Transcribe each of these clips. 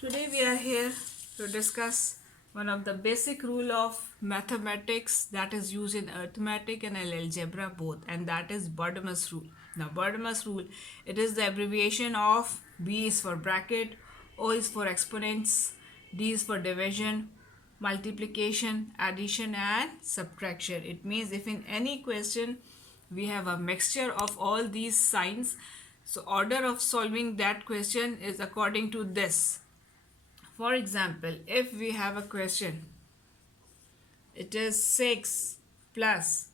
Today we are here to discuss one of the basic rule of mathematics that is used in arithmetic and algebra both, and that is Bodimus rule. Now Bodimus rule, it is the abbreviation of B is for bracket, O is for exponents, D is for division, multiplication, addition and subtraction. It means if in any question we have a mixture of all these signs, so order of solving that question is according to this. For example, if we have a question, it is 6 plus,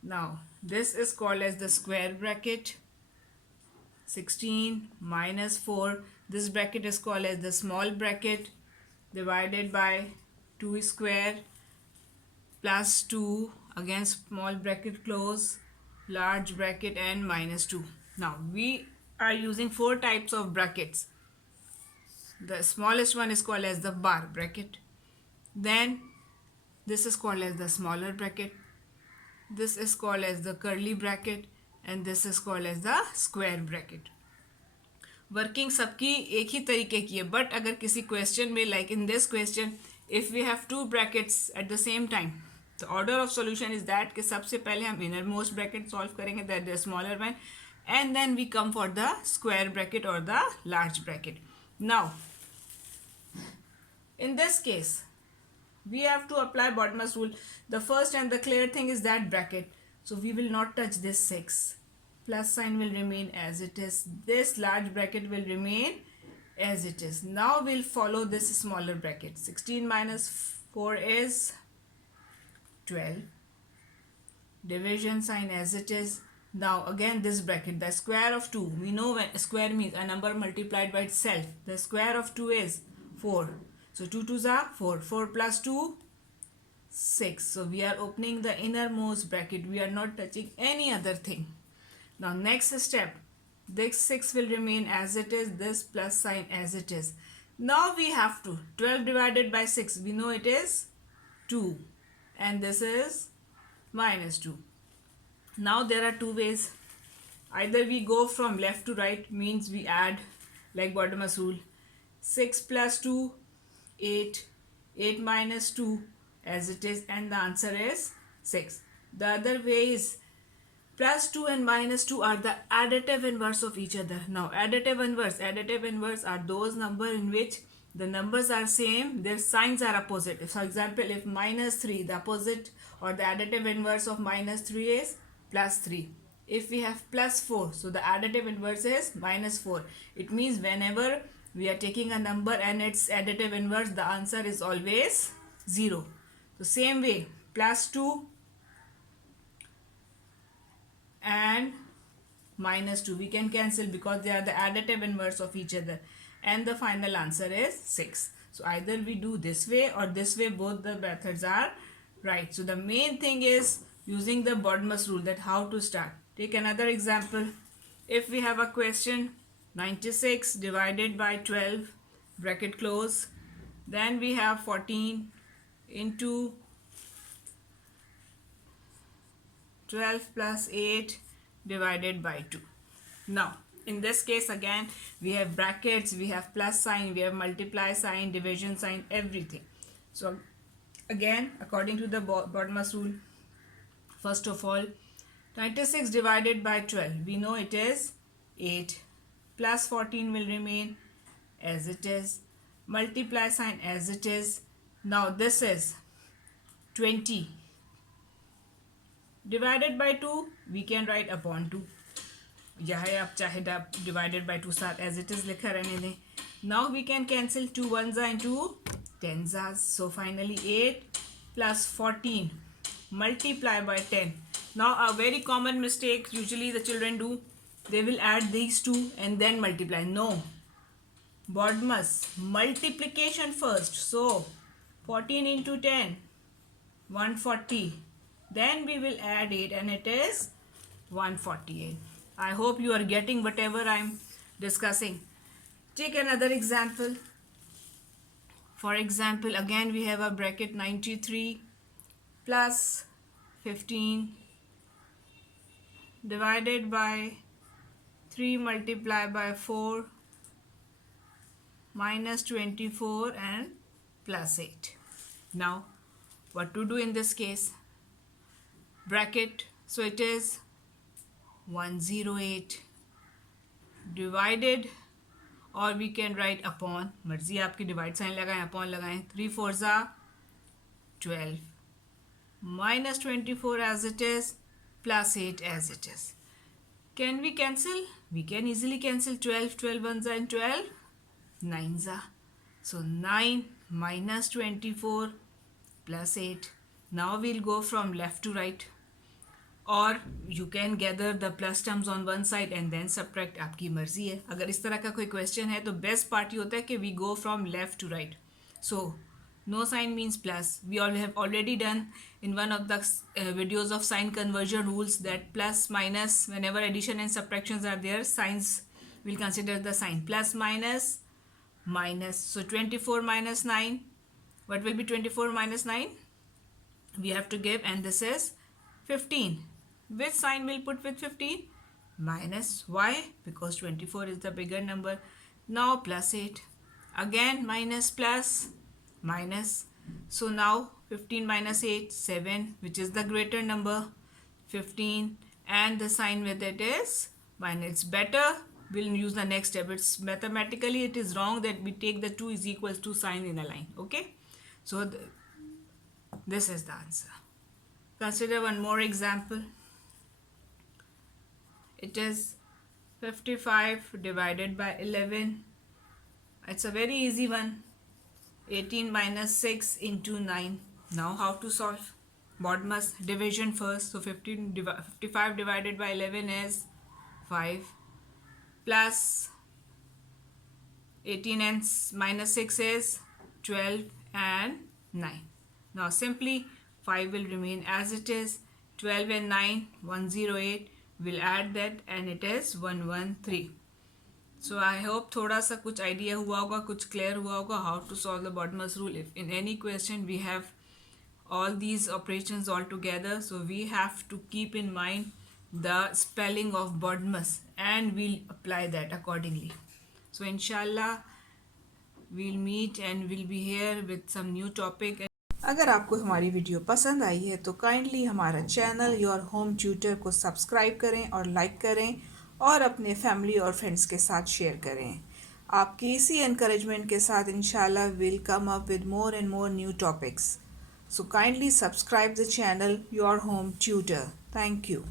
now this is called as the square bracket, 16 minus 4, this bracket is called as the small bracket, divided by 2 square plus 2, again small bracket close, large bracket and minus 2. Now we are using 4 types of brackets. The smallest one is called as the bar bracket. Then this is called as the smaller bracket. This is called as the curly bracket and this is called as the square bracket. Working सबकी एक ही तरीके की है, but अगर किसी question में like in this question if we have two brackets at the same time, the order of solution is that कि सबसे पहले हम इनर मोस्ट ब्रैकेट सॉल्व करेंगे, that the smaller one, and then we come for the square bracket और the large bracket. Now in this case we have to apply Bodimus rule. The first and the clear thing is that bracket, so we will not touch this 6, plus sign will remain as it is, this large bracket will remain as it is. Now we'll follow this smaller bracket. 16 minus 4 is 12, division sign as it is. Now again this bracket, the square of 2, we know when square means a number multiplied by itself. The square of 2 is 4, so 2 2s are 4, 4 plus 2 6, so we are opening the innermost bracket, we are not touching any other thing. Now next step, this 6 will remain as it is, this plus sign as it is. Now we have to 12 divided by 6, we know it is 2 and this is minus 2. Now there are two ways, either we go from left to right, means we add like Bodimus rule, 6 plus 2 8, 8 minus 2 as it is, and the answer is 6. The other way is plus 2 and minus 2 are the additive inverse of each other. Now additive inverse are those numbers in which the numbers are same, their signs are opposite. For example, if minus 3, the opposite or the additive inverse of minus 3 is plus 3. If we have plus 4, so the additive inverse is minus 4. It means whenever we are taking a number and its additive inverse, the answer is always 0. So same way, plus 2 and minus 2 we can cancel because they are the additive inverse of each other, and the final answer is 6. So either we do this way or this way, both the methods are right. So the main thing is using the Bodimus rule, that how to start. Take another example. If we have a question 96 divided by 12 bracket close, then we have 14 into 12 plus 8 divided by 2. Now in this case again we have brackets, we have plus sign, we have multiply sign, division sign, everything. So again according to the Bodimus rule, first of all 96 divided by 12, we know it is 8, plus 14 will remain as it is, multiply sign as it is. Now this is 20 divided by 2, we can write upon 2, चाहे आप चाहे divided by 2 साथ as it is लिखा रहने दें. Now we can cancel 2 ones into 10s, so finally 8 plus 14 multiply by 10. Now a very common mistake usually the children do, they will add these two and then multiply. No, Bodimus, multiplication first. So 14 into 10, 140. Then we will add 8 and it is 148. I hope you are getting whatever I am discussing. Take another example. For example, again we have a bracket 93 plus 15 divided by 3 multiplied by 4 minus 24 and plus 8. Now what to do in this case? Bracket, so it is 108 divided, or we can write upon, मर्जी आपकी divide sign लगाएं, upon लगाएं, 3 4 ज़ा 12 minus 24 as it is plus 8 as it is. Can we cancel? We can easily cancel 12, 12 ones and 12, 9 za. So 9 minus 24 plus 8. Now we'll go from left to right. Or you can gather the plus terms on one side and then subtract, आपकी मर्जी है. अगर इस तरह का कोई question है तो बेस्ट पार्ट ये होता है कि we go from left to right. So no sign means plus. We all have already done in one of the videos of sign conversion rules that plus minus, whenever addition and subtractions are there, signs will consider the sign plus minus minus. So 24 minus 9, what will be 24 minus 9? We have to give, and this is 15. Which sign will put with 15? Minus. Why? Because 24 is the bigger number. Now plus 8. Again minus plus minus. So now 15 minus 8, 7, which is the greater number, 15, and the sign with it is minus. It's better, we'll use the next step. It's mathematically it is wrong that we take the 2 is equals to sign in a line. Okay, so this is the answer. Consider one more example. It is 55 divided by 11. It's a very easy one. 18 minus 6 into 9. Now how to solve? BODMAS division first. So 55 divided by 11 is 5, plus 18 and minus 6 is 12 and 9. Now simply 5 will remain as it is. 12 and 9, 108. We'll add that and it is 113. So I hope थोड़ा सा कुछ idea हुआ होगा, कुछ clear हुआ होगा how to solve the BODMAS rule. If in any question we have all these operations all together, so we have to keep in mind the spelling of BODMAS and we'll apply that accordingly. So inshallah we'll meet and we'll be here with some new topic. अगर आपको हमारी video पसंद आई है तो kindly हमारा channel your home tutor को subscribe करें और लाइक करें और अपने फैमिली और फ्रेंड्स के साथ शेयर करें. आपकी इसी एनकरेजमेंट के साथ इंशाल्लाह will come up with more and more new topics. So kindly subscribe the channel your home tutor. Thank you.